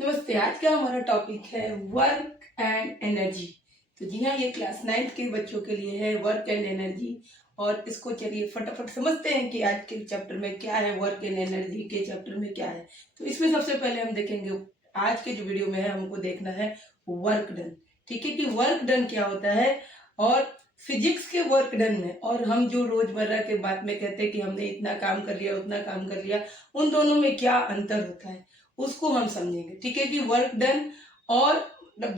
नमस्ते। आज का हमारा टॉपिक है वर्क एंड एनर्जी। तो जी हाँ, ये क्लास 9th के बच्चों के लिए है वर्क एंड एनर्जी। और इसको चलिए फटाफट समझते हैं कि आज के चैप्टर में क्या है, वर्क एंड एनर्जी के चैप्टर में क्या है। तो इसमें सबसे पहले हम देखेंगे, आज के जो वीडियो में है हमको देखना है वर्क डन। ठीक है, कि वर्क डन क्या होता है और फिजिक्स के वर्क डन में और हम जो रोजमर्रा के बात में कहते हैं कि हमने इतना काम कर लिया उतना काम कर लिया, उन दोनों में क्या अंतर होता है उसको हम समझेंगे। ठीक है, कि वर्क डन और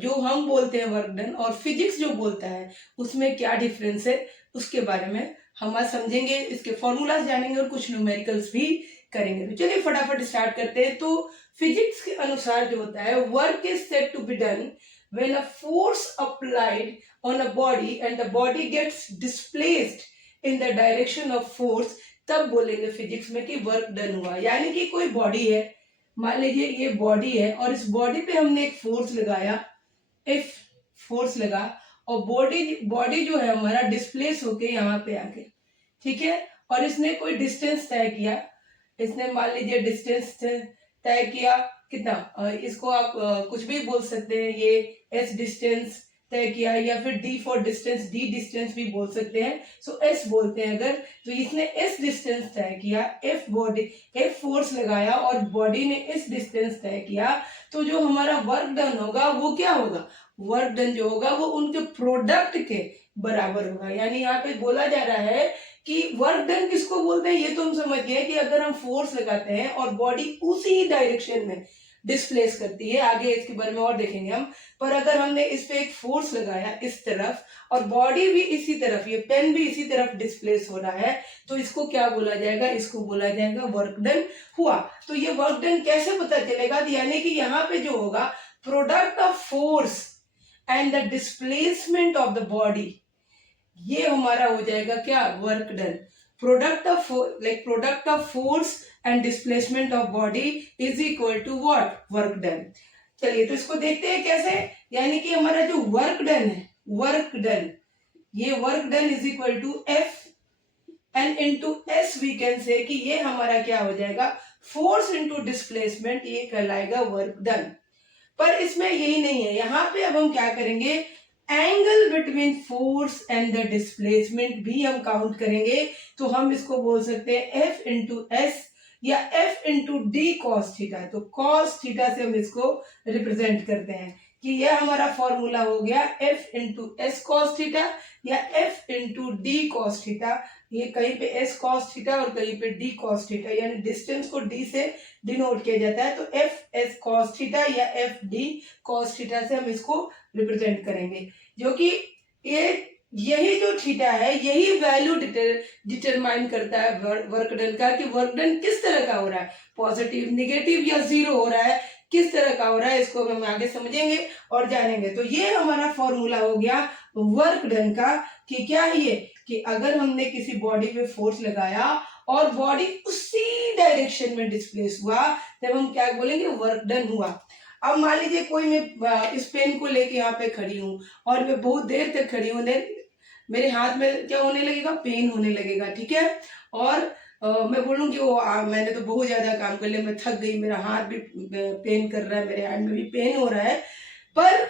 जो हम बोलते हैं वर्क डन और फिजिक्स जो बोलता है उसमें क्या डिफरेंस है उसके बारे में हम आज समझेंगे, इसके फॉर्मूलाज जानेंगे और कुछ न्यूमेरिकल्स भी करेंगे। तो चलिए फटाफट स्टार्ट करते हैं। तो फिजिक्स के अनुसार जो होता है, work is said to be done when a force applied on a body and the body gets displaced in the direction of force, तब बोलेंगे फिजिक्स में कि वर्क डन हुआ। यानी कि कोई बॉडी है, मान लीजिए ये बॉडी है और इस बॉडी पे हमने एक फोर्स लगाया, इफ फोर्स लगा और बॉडी बॉडी जो है हमारा डिस्प्लेस होके यहाँ पे आ गई। ठीक है, और इसने कोई डिस्टेंस तय किया, इसने मान लीजिए डिस्टेंस तय किया कितना, इसको आप कुछ भी बोल सकते हैं, ये एस डिस्टेंस तय किया या फिर D for distance, D distance भी बोल सकते हैं। सो एस बोलते हैं अगर, तो इसने एस डिस्टेंस तय किया, एफ बॉडी एफ फोर्स लगाया और बॉडी ने इस डिस्टेंस तय किया, तो जो हमारा वर्क डन होगा वो क्या होगा, वर्क डन जो होगा वो उनके प्रोडक्ट के बराबर होगा। यानी यहाँ पे बोला जा रहा है कि वर्क डन किसको बोलते हैं, ये तो हम समझ गए कि अगर हम फोर्स लगाते हैं और बॉडी उसी डायरेक्शन में डिस्प्लेस करती है, आगे इसके बारे में और देखेंगे हम। पर अगर हमने इस पे एक फोर्स लगाया इस तरफ और बॉडी भी इसी तरफ, ये पेन भी इसी तरफ डिस्प्लेस हो रहा है, तो इसको क्या बोला जाएगा, इसको बोला जाएगा वर्क डन हुआ। तो ये वर्क डन कैसे पता चलेगा, यानी कि यहाँ पे जो होगा product of force and the displacement of the body, ये हमारा हो जाएगा क्या, work done. Product of force and displacement of body is equal to what, work done. चलिए तो इसको देखते हैं कैसे। यानी कि हमारा जो वर्क डन है, वर्क डन, ये work done is equal to F N into S, we can say कि ये हमारा क्या हो जाएगा, फोर्स इंटू डिस्प्लेसमेंट, ये कहलाएगा वर्क डन। पर इसमें यही नहीं है, यहाँ पे अब हम क्या करेंगे, angle between force and the displacement भी हम काउंट करेंगे। तो हम इसको बोल सकते हैं एफ इंटू एस या F into D cos theta. तो कॉस थीटा से हम इसको रिप्रेजेंट करते हैं कि यह हमारा फॉर्मूला हो गया F into S cos theta या F into D cos theta. ये कहीं पे एस कॉस थीटा और कहीं पे डी कॉस थीटा, यानी डिस्टेंस को डी से डिनोट किया जाता है। तो एफ एस कॉस थीटा या एफ डी कॉस थीटा से हम इसको रिप्रेजेंट करेंगे, जो कि यही जो थीटा है यही वैल्यू डिटरमाइन करता है वर्क डन का, कि वर्क डन किस तरह का हो रहा है, पॉजिटिव, नेगेटिव या जीरो हो रहा है, किस तरह का हो रहा है, इसको हम आगे समझेंगे और जानेंगे। तो ये हमारा फॉर्मूला हो गया वर्क डन का, कि क्या है ये, कि अगर हमने किसी बॉडी पे फोर्स लगाया और बॉडी उसी डायरेक्शन में डिस्प्लेस हुआ, तब हम क्या बोलेंगे, वर्क डन हुआ। अब मान लीजिए कोई मैं इस पेन को लेके यहाँ पे खड़ी हूँ और मैं बहुत देर तक खड़ी हूँ, मेरे हाथ में क्या होने लगेगा, पेन होने लगेगा। ठीक है, और मैं बोलूँगी मैंने तो बहुत ज्यादा काम कर लिया, मैं थक गई, मेरा हाथ भी पेन कर रहा है, मेरे हैंड में भी पेन हो रहा है, पर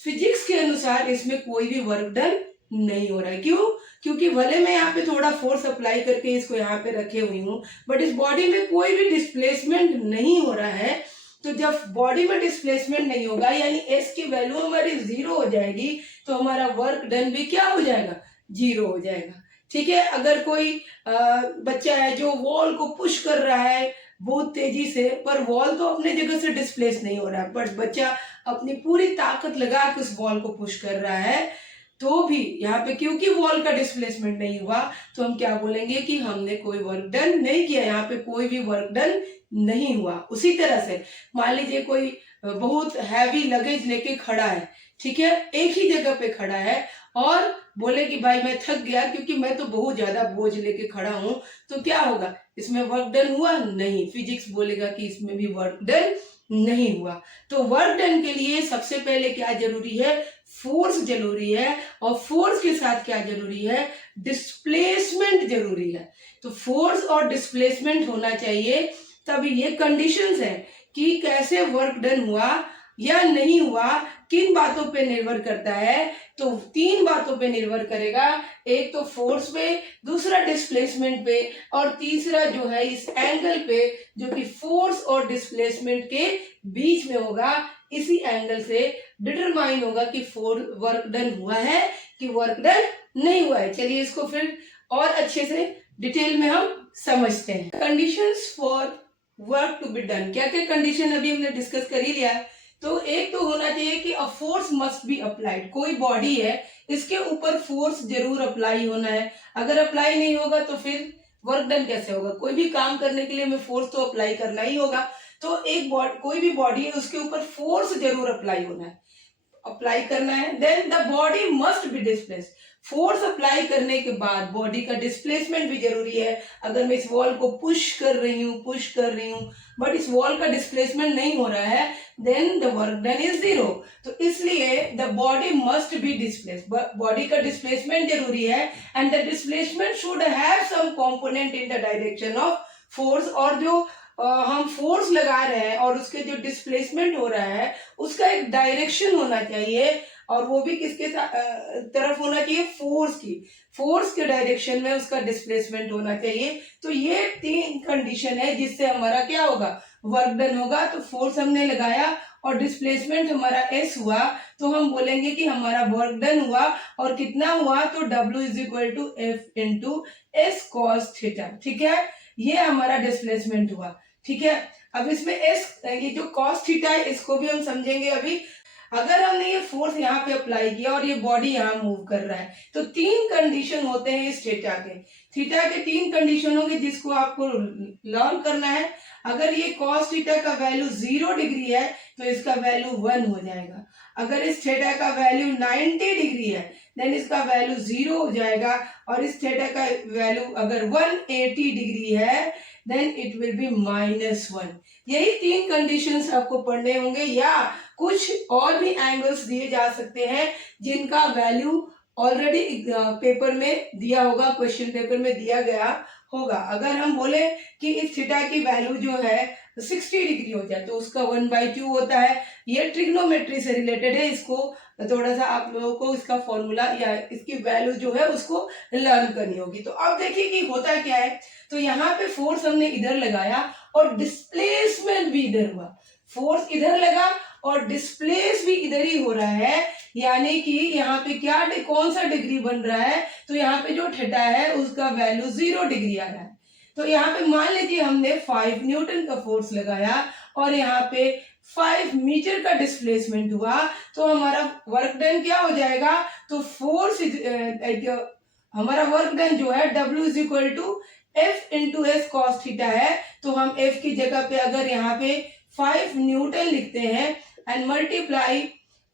फिजिक्स के अनुसार इसमें कोई भी वर्क डन नहीं हो रहा है। क्यों, क्योंकि भले मैं यहाँ पे थोड़ा फोर्स अप्लाई करके इसको यहाँ पे रखे हुई हूँ, बट इस बॉडी में कोई भी डिस्प्लेसमेंट नहीं हो रहा है। तो जब बॉडी में डिस्प्लेसमेंट नहीं होगा, यानी एस की वैल्यू हमारी जीरो हो जाएगी, तो हमारा वर्क डन भी क्या हो जाएगा, जीरो हो जाएगा। ठीक है, अगर कोई बच्चा है जो वॉल को पुश कर रहा है बहुत तेजी से, पर वॉल तो अपने जगह से डिस्प्लेस नहीं हो रहा है, बट बच्चा अपनी पूरी ताकत लगा के उस वॉल को पुश कर रहा है, तो भी यहाँ पे क्योंकि वॉल का डिस्प्लेसमेंट नहीं हुआ, तो हम क्या बोलेंगे कि हमने कोई वर्क डन नहीं किया, यहाँ पे कोई भी वर्क डन नहीं हुआ। उसी तरह से मान लीजिए कोई बहुत हैवी लगेज लेके खड़ा है, ठीक है, एक ही जगह पे खड़ा है और बोले कि भाई मैं थक गया क्योंकि मैं तो बहुत ज्यादा बोझ लेके खड़ा हूं, तो क्या होगा, इसमें वर्क डन हुआ नहीं, फिजिक्स बोलेगा कि इसमें भी वर्क डन नहीं हुआ। तो वर्क डन के लिए सबसे पहले क्या जरूरी है, फोर्स जरूरी है, और फोर्स के साथ क्या जरूरी है, डिस्प्लेसमेंट जरूरी है। तो फोर्स और डिस्प्लेसमेंट होना चाहिए, तभी ये कंडीशंस है कि कैसे वर्क डन हुआ या नहीं हुआ किन बातों पे निर्भर करता है, तो 3 बातों पे निर्भर करेगा। एक तो फोर्स पे, दूसरा डिस्प्लेसमेंट पे, और तीसरा जो है इस एंगल पे जो कि फोर्स और डिस्प्लेसमेंट के बीच में होगा। इसी एंगल से डिटरमाइन होगा कि वर्क डन हुआ है कि वर्क डन नहीं हुआ है। चलिए इसको फिर और अच्छे से डिटेल में हम समझते हैं। Conditions for work to be done, क्या क्या कंडीशन अभी हमने डिस्कस कर ही लिया है। तो एक तो होना चाहिए कि a force must be applied, कोई बॉडी है इसके ऊपर फोर्स जरूर अप्लाई होना है। अगर अप्लाई नहीं होगा तो फिर वर्क डन कैसे होगा। कोई भी काम करने के लिए हमें फोर्स तो अप्लाई करना ही होगा। तो कोई भी बॉडी है उसके ऊपर फोर्स जरूर अप्लाई होना है, अप्लाई करना है। Then the body must be displace, force apply करने के बाद बॉडी का डिस्प्लेसमेंट भी जरूरी है। अगर मैं इस वॉल को पुश कर रही हूँ बट इस वॉल का डिस्प्लेसमेंट नहीं हो रहा है, then the work done is 0। तो इसलिए the body must be displace, body का डिस्प्लेसमेंट जरूरी है। And the displacement should have some component in the direction of force, और जो हम फोर्स लगा रहे हैं और उसके जो डिस्प्लेसमेंट हो रहा है उसका एक डायरेक्शन होना चाहिए, और वो भी किसके तरफ होना चाहिए, फोर्स की, फोर्स के डायरेक्शन में उसका डिस्प्लेसमेंट होना चाहिए। तो ये 3 कंडीशन है जिससे हमारा क्या होगा, वर्क डन होगा। तो फोर्स हमने लगाया और डिस्प्लेसमेंट हमारा एस हुआ, तो हम बोलेंगे कि हमारा वर्क डन हुआ। और कितना हुआ, तो W is equal to F into S cos theta. ठीक है, ये हमारा डिस्प्लेसमेंट हुआ। ठीक है, अब इसमें एस, ये जो कॉस थीटा है इसको भी हम समझेंगे अभी। अगर हमने ये फोर्स यहाँ पे अप्लाई किया और ये बॉडी यहाँ मूव कर रहा है, तो 3 कंडीशन होते हैं इस थीटा के। थीटा के 3 कंडीशन होंगे जिसको आपको लर्न करना है। अगर ये कॉस थीटा का वैल्यू 0 डिग्री है तो इसका वैल्यू 1 हो जाएगा। अगर इस थीटा का वैल्यू 90 डिग्री है देन इसका वैल्यू 0 हो जाएगा। और इस थीटा का वैल्यू अगर 180 डिग्री है देन इट विल बी -1। यही 3 कंडीशंस आपको पढ़ने होंगे, या कुछ और भी एंगल्स दिए जा सकते हैं जिनका वैल्यू ऑलरेडी पेपर में दिया होगा, क्वेश्चन पेपर में दिया गया होगा। अगर हम बोले कि इस थीटा की वैल्यू जो है 60 डिग्री हो जाए तो उसका 1/2 होता है। ये ट्रिग्नोमेट्री से रिलेटेड है, इसको थोड़ा सा आप लोगों को इसका फॉर्मूला या इसकी वैल्यू जो है उसको लर्न करनी होगी। तो अब देखिए कि होता क्या है। तो यहाँ पे फोर्स हमने इधर लगाया और डिस्प्लेसमेंट भी इधर हुआ। फोर्स इधर लगा और डिस्प्लेस भी इधर ही हो रहा है, यानी कि यहाँ पे क्या कौन सा डिग्री बन रहा है, तो यहाँ पे जो थीटा है उसका वैल्यू 0 डिग्री आ रहा है। तो यहाँ पे मान लीजिए हमने 5 न्यूटन का फोर्स लगाया और यहाँ पे 5 मीटर का डिस्प्लेसमेंट हुआ, तो हमारा वर्क डन क्या हो जाएगा, तो फोर्स हमारा वर्क डन जो है W is equal to F into S cos theta है। तो हम एफ की जगह पे अगर यहाँ पे 5 न्यूटन लिखते हैं एंड मल्टीप्लाई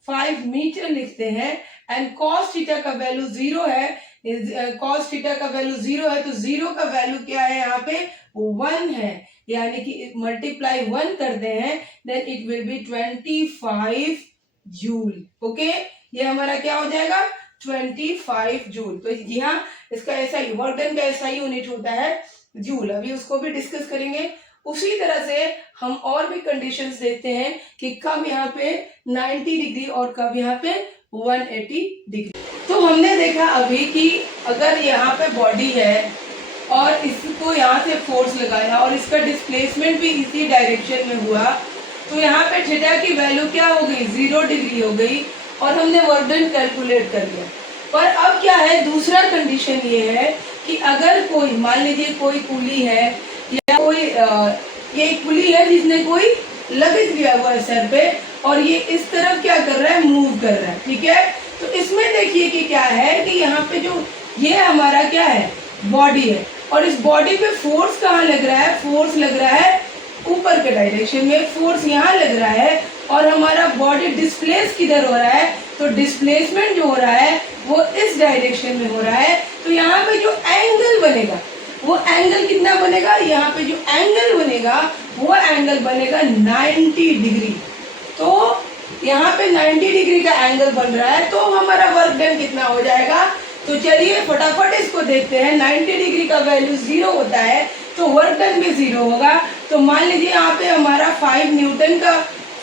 5 मीटर लिखते हैं एंड कॉस थीटा का वैल्यू 0 है, कॉस थीटा का वैल्यू 0 है, तो 0 का वैल्यू क्या है, यहाँ पे 1 है, यानी कि मल्टीप्लाई 1 करते हैं then it will be 25 joule. Okay, ये हमारा क्या हो जाएगा, 25 जूल। तो जी हाँ, इसका ऐसा ही वर्क डन का ऐसा ही यूनिट होता है जूल। अभी उसको भी डिस्कस करेंगे। उसी तरह से हम और भी कंडीशंस देखते हैं कि कब यहाँ पे 90 डिग्री और कब यहाँ पे 180 डिग्री। तो हमने देखा अभी कि अगर यहाँ पे बॉडी है और इसको यहाँ से फोर्स लगाया और इसका डिस्प्लेसमेंट भी इसी डायरेक्शन में हुआ, तो यहाँ पे थीटा की वैल्यू क्या हो गई, 0 डिग्री हो गई और हमने वर्क डन कैलकुलेट कर लिया। पर अब क्या है, दूसरा कंडीशन ये है कि अगर कोई, मान लीजिए कोई कुली है या कोई ये पुली है जिसने कोई लगेज लिया हुआ है सर पे और ये इस तरफ क्या कर रहा है, मूव कर रहा है। ठीक है, तो इसमें देखिए कि क्या है कि यहाँ पे जो ये हमारा क्या है, बॉडी है, और इस बॉडी पे फोर्स कहाँ लग रहा है, फोर्स लग रहा है ऊपर के डायरेक्शन में, फोर्स यहाँ लग रहा है और हमारा बॉडी डिस्प्लेस किधर हो रहा है, तो डिस्प्लेसमेंट जो हो रहा है वो इस डायरेक्शन में हो रहा है। तो यहाँ पे जो एंगल बनेगा वो एंगल कितना बनेगा, यहाँ पे जो एंगल बनेगा वो एंगल बनेगा 90 डिग्री। तो यहाँ पे 90 डिग्री का एंगल बन रहा है, तो हमारा वर्क डन कितना हो जाएगा। तो चलिए फटाफट इसको देखते हैं। 90 डिग्री का वैल्यू 0 होता है तो वर्क डन भी 0 होगा। तो तो मान लीजिए यहाँ पे हमारा 5 न्यूटन का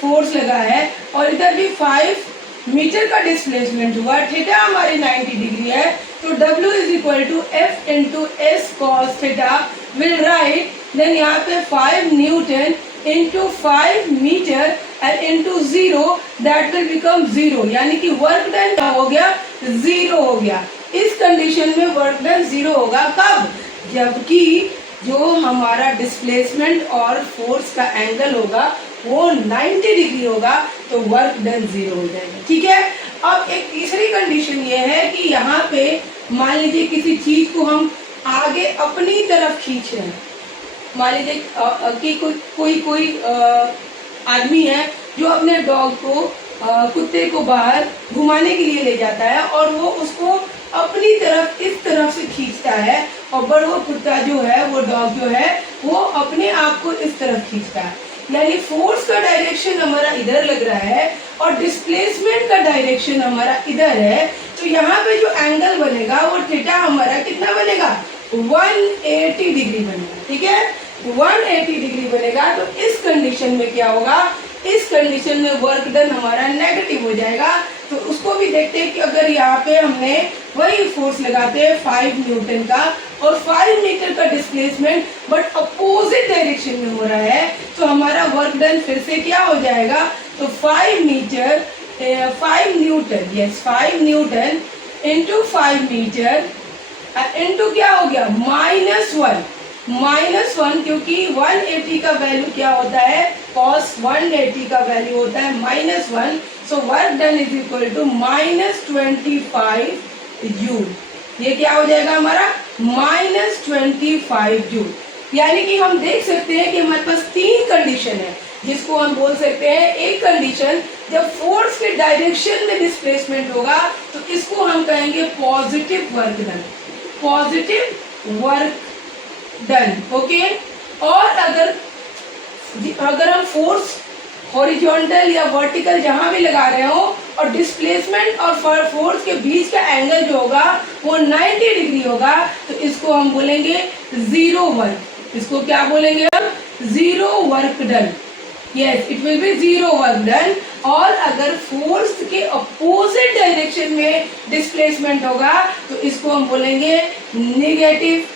फोर्स लगा है और इधर भी 5 मीटर का डिस्प्लेसमेंट हुआ, थीटा हमारी 90 डिग्री है, तो W is equal to F into S cos theta will right, then यहाँ पे 5 newton into 5 metre and into 0 that will become 0, यानी कि वर्क डन क्या हो गया, 0 हो गया। इस कंडीशन में वर्क डन 0 होगा कब, जबकि जो हमारा डिस्प्लेसमेंट और फोर्स का एंगल होगा वो 90 डिग्री होगा, तो वर्क डन 0 हो जाएगा। ठीक है। अब एक तीसरी कंडीशन ये है कि यहाँ पे मान लीजिए किसी चीज को हम आगे अपनी तरफ खींच रहे हैं, मान लीजिए कि कोई आदमी है जो अपने डॉग को कुत्ते को बाहर घुमाने के लिए ले जाता है और वो उसको अपनी तरफ इस तरफ से खींचता है और पर वो कुत्ता जो है, वो डॉग जो है, वो अपने आप को इस तरफ खींचता है, यानी फोर्स का डायरेक्शन हमारा इधर लग रहा है और डिस्प्लेसमेंट का डायरेक्शन हमारा इधर है। तो यहाँ पे जो एंगल बनेगा वो थीटा हमारा कितना बनेगा, 180 डिग्री बनेगा। ठीक है, 180 डिग्री बनेगा। तो इस कंडीशन में क्या होगा, इस कंडीशन में वर्क डन हमारा नेगेटिव हो जाएगा। तो उसको भी देखते हैं कि अगर यहाँ पे हमने वही फोर्स लगाते हैं 5 न्यूटन का और 5 मीटर का डिस्प्लेसमेंट बट अपोजिट डायरेक्शन में हो रहा है, तो हमारा वर्क डन फिर से क्या हो जाएगा, तो 5 newton, yes 5 newton into 5 metre into क्या हो गया, -1, क्योंकि 180 का वैल्यू क्या होता है, cos 180 का वैल्यू होता है -1, so work done is equal to -25 joule. ये क्या हो जाएगा हमारा, -25 जूल। यानी कि हम देख सकते हैं कि हमारे पास 3 कंडीशन है, जिसको हम बोल सकते हैं, एक कंडीशन जब फोर्स के डायरेक्शन में डिस्प्लेसमेंट होगा तो इसको हम कहेंगे positive work done, positive work done. Okay. और अगर हम फोर्स हॉरिजॉन्टल या वर्टिकल जहां भी लगा रहे हो और डिस्प्लेसमेंट और फोर्स के बीच का एंगल जो होगा वो 90 डिग्री होगा, तो इसको हम बोलेंगे 0 वर्क। इसको क्या बोलेंगे हम, 0 work done. Yes, it will B 0 work done. और अगर फोर्स के अपोजिट डायरेक्शन में डिस्प्लेसमेंट होगा तो इसको हम बोलेंगे नेगेटिव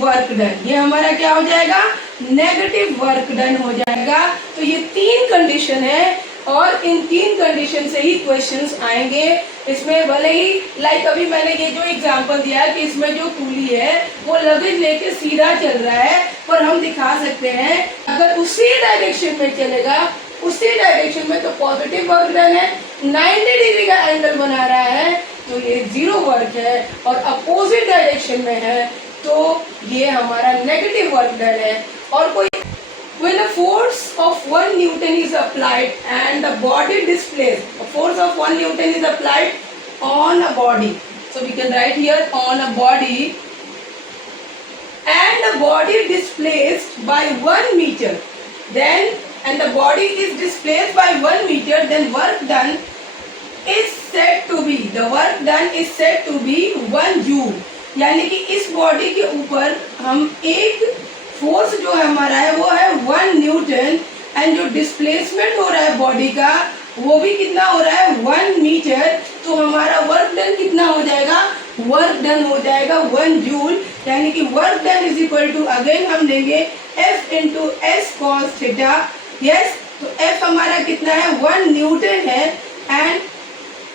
वर्क डन। ये हमारा क्या हो जाएगा, नेगेटिव वर्क डन हो जाएगा। तो ये 3 कंडीशन है और इन 3 कंडीशन से ही क्वेश्चंस आएंगे। इसमें भले ही लाइक अभी मैंने ये जो एग्जांपल दिया कि इसमें जो कूली है वो लगेज लेके सीधा चल रहा है, पर हम दिखा सकते हैं अगर उसी डायरेक्शन में चलेगा, उसी डायरेक्शन में, तो पॉजिटिव वर्क डन है, 90 डिग्री का एंगल बना रहा है, तो ये 0 वर्क है। और अपोजिट डायरेक्शन में है तो ये हमारा नेगेटिव वर्क डन है। और कोई when a force of 1 Newton is applied and the body displaced, a force of 1 Newton is applied on a body, so we can write here on a body, and the body displaced by 1 meter, then and the body is displaced by 1 meter, then work done is said to be, the work done is said to be 1 joule। यानी कि इस body के ऊपर हम एक force जो है हमारा है वो है 1 न्यूटन एंड जो डिस्प्लेसमेंट हो रहा है बॉडी का वो भी कितना हो रहा है, 1 मीटर। तो हमारा वर्क डन कितना हो जाएगा, वर्क डन हो जाएगा 1 जूल। यानी कि work done is equal to, again हम लेंगे F into S cos theta. Yes, तो F हमारा कितना है, 1 न्यूटन है एंड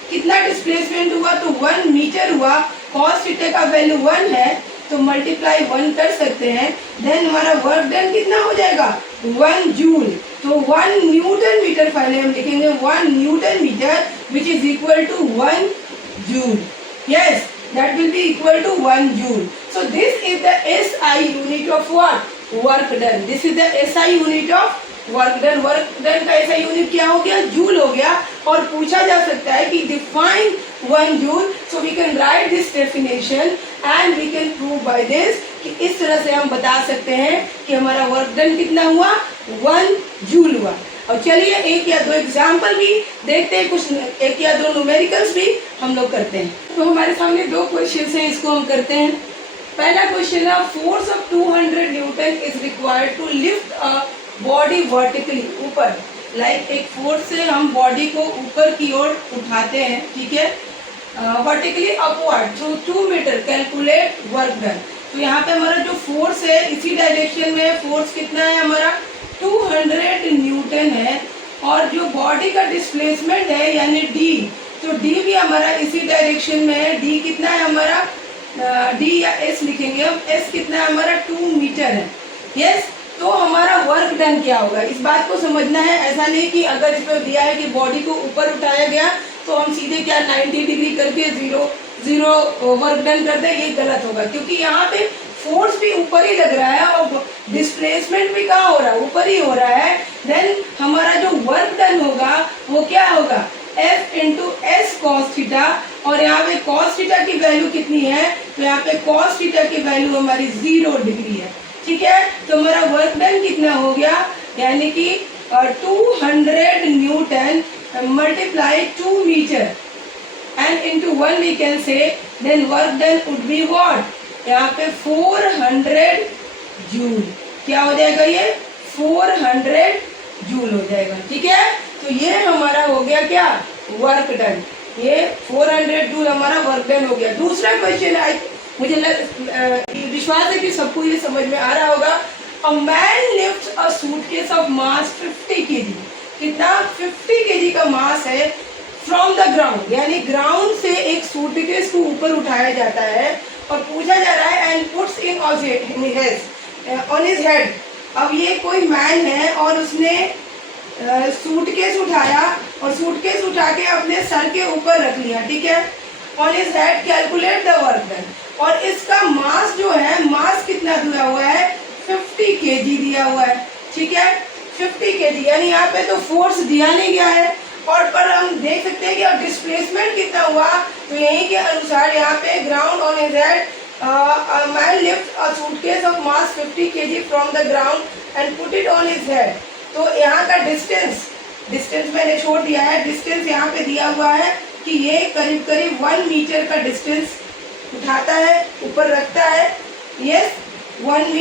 कितना डिस्प्लेसमेंट हुआ, तो 1 मीटर हुआ। कॉस थीटा का वैल्यू 1 है तो मल्टीप्लाई 1 कर सकते हैं, देन हमारा वर्क डन कितना हो जाएगा, 1 जूल। तो 1 न्यूटन मीटर पहले हम लिखेंगे, 1 newton metre which is equal to 1 joule. Yes, that will be equal to 1 joule. So this is the SI unit of what? Work done. This is the SI unit of work done. Work done का SI unit क्या हो गया, joule हो गया। और पूछा जा सकता है कि define 1 joule. So we can write this definition and we can prove by this कि इस तरह से हम बता सकते हैं कि हमारा वर्क डन कितना हुआ, 1 जूल हुआ। और चलिए एक या दो एग्जाम्पल भी देखते हैं, कुछ एक या दो न्यूमेरिकल्स भी हम लोग करते हैं। तो हमारे सामने 2 क्वेश्चन हैं, इसको हम करते हैं। पहला क्वेश्चन है, force of 200 newton is required to lift a body vertically, ऊपर, लाइक एक फोर्स से हम बॉडी को ऊपर की ओर उठाते हैं, ठीक है, vertically upward through 2 metre, calculate work done. तो यहाँ पे हमारा जो फोर्स है इसी डायरेक्शन में फोर्स कितना है हमारा 200 न्यूटन है, और जो बॉडी का डिस्प्लेसमेंट है यानी डी, तो डी भी हमारा इसी डायरेक्शन में है। डी कितना है हमारा, डी या एस लिखेंगे हम, एस कितना है हमारा 2 मीटर है, यस। तो हमारा वर्क डन क्या होगा, इस बात को समझना है। ऐसा नहीं कि अगर इसमें दिया है कि बॉडी को ऊपर उठाया गया तो हम सीधे क्या 90 डिग्री करके जीरो वर्क डन कर दें, ये गलत होगा, क्योंकि यहाँ पे फोर्स भी ऊपर ही लग रहा है और डिस्प्लेसमेंट भी कहाँ हो रहा है, ऊपर ही हो रहा है। देन हमारा जो वर्क डन होगा वो क्या होगा, F into S cos theta, और यहाँ पे कॉस थीटा की वैल्यू कितनी है, तो यहाँ पे कॉस थीटा की वैल्यू हमारी 0 डिग्री है, ठीक है। तो हमारा वर्क डन कितना हो गया, यानी कि 200 newton multiply 2 metre and into 1 we can say, then work done would be what, यहाँ पे 400 जूल, क्या हो जाएगा ये 400 जूल हो जाएगा, ठीक है। तो ये हमारा हो गया क्या वर्क डन, ये 400 जूल हमारा वर्क डन हो गया। दूसरा क्वेश्चन है, मुझे विश्वास है कि सबको ये समझ में आ रहा होगा। A man lifts a suitcase of mass 50 kg, कितना 50 kg का मास है, फ्रॉम द ग्राउंड, यानी ग्राउंड से एक सूटकेस को ऊपर उठाया जाता है और पूछा जा रहा है and puts in on his head. अब ये कोई मैन है और उसने सूटकेस उठाया और सूटकेस उठा के अपने सर के ऊपर रख लिया, ठीक है, on his head, calculate the work done. और इसका मास जो है, मास कितना दिया हुआ है 50 kg दिया हुआ है, ठीक है, 50 kg, यानी यहाँ पे तो फोर्स दिया नहीं गया है, और पर हम देख सकते हैं कि डिस्प्लेसमेंट कितना हुआ, तो यही के अनुसार यहाँ पे ground on his head, man lift a suitcase of mass 50 kg from the ground and put it on his head. तो यहाँ का डिस्टेंस मैंने छोड़ दिया है, डिस्टेंस यहाँ पे दिया हुआ है कि ये करीब करीब 1 मीटर का डिस्टेंस उठाता है, ऊपर रखता है, यस 1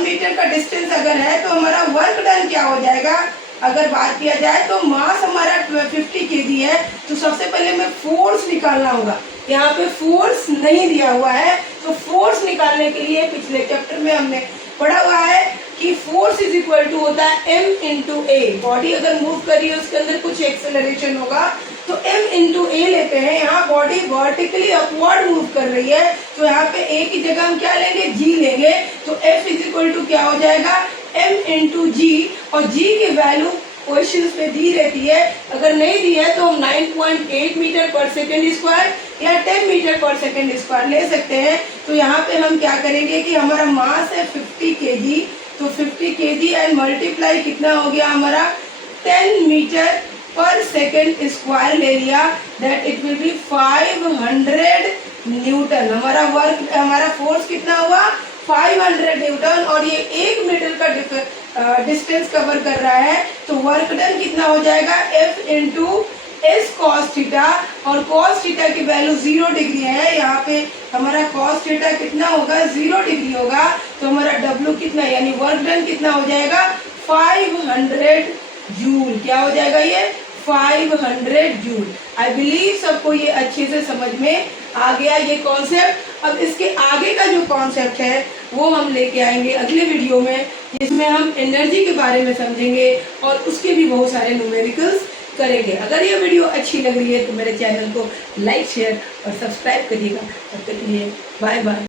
मीटर का डिस्टेंस अगर है तो हमारा वर्क डन क्या हो जाएगा, अगर बात किया जाए तो मास हमारा 50 kg है, तो सबसे पहले हमें फोर्स निकालना होगा। यहाँ पे फोर्स नहीं दिया हुआ है, तो फोर्स निकालने के लिए पिछले चैप्टर में हमने पढ़ा हुआ है कि फोर्स इज इक्वल टू होता है m इंटू ए। बॉडी अगर मूव कर रही है उसके अंदर कुछ एक्सेलरेशन होगा, तो m इंटू ए लेते हैं। यहाँ बॉडी वर्टिकली अपवर्ड मूव कर रही है, तो यहाँ पे a की जगह हम क्या लेंगे, g लेंगे। तो F इज इक्वल टू क्या हो जाएगा, m इंटू जी, और g की वैल्यू क्वेश्चंस में दी रहती है, अगर नहीं दी है तो हम 9.8 मीटर पर सेकेंड स्क्वायर या 10 मीटर पर सेकेंड स्क्वायर ले सकते हैं। तो यहाँ पे हम क्या करेंगे कि हमारा मास है 50 kg, तो 50 kg एंड मल्टीप्लाई कितना हो गया हमारा 10 मीटर पर सेकेंड स्क्वायर ले लिया, that it will B 500 Newton. हमारा फोर्स कितना हुआ 500 न्यूटन, और ये 1 मीटर का डिस्टेंस कवर कर रहा है, तो वर्क डन कितना हो जाएगा F into S cos theta, और कॉस थीटा की वैल्यू 0 डिग्री है। यहाँ पे हमारा कॉस थीटा कितना होगा 0 डिग्री होगा, तो हमारा W कितना, यानी वर्क डन कितना हो जाएगा 500 जूल। क्या हो जाएगा ये 500 जूल। आई बिलीव सबको ये अच्छे से समझ में आ गया ये कॉन्सेप्ट। अब इसके आगे का जो कॉन्सेप्ट है वो हम लेके आएंगे अगले वीडियो में, जिसमें हम एनर्जी के बारे में समझेंगे और उसके भी बहुत सारे न्यूमेरिकल्स करेंगे। अगर ये वीडियो अच्छी लग रही है तो मेरे चैनल को लाइक शेयर और सब्सक्राइब करिएगा। तब तक के लिए बाय बाय।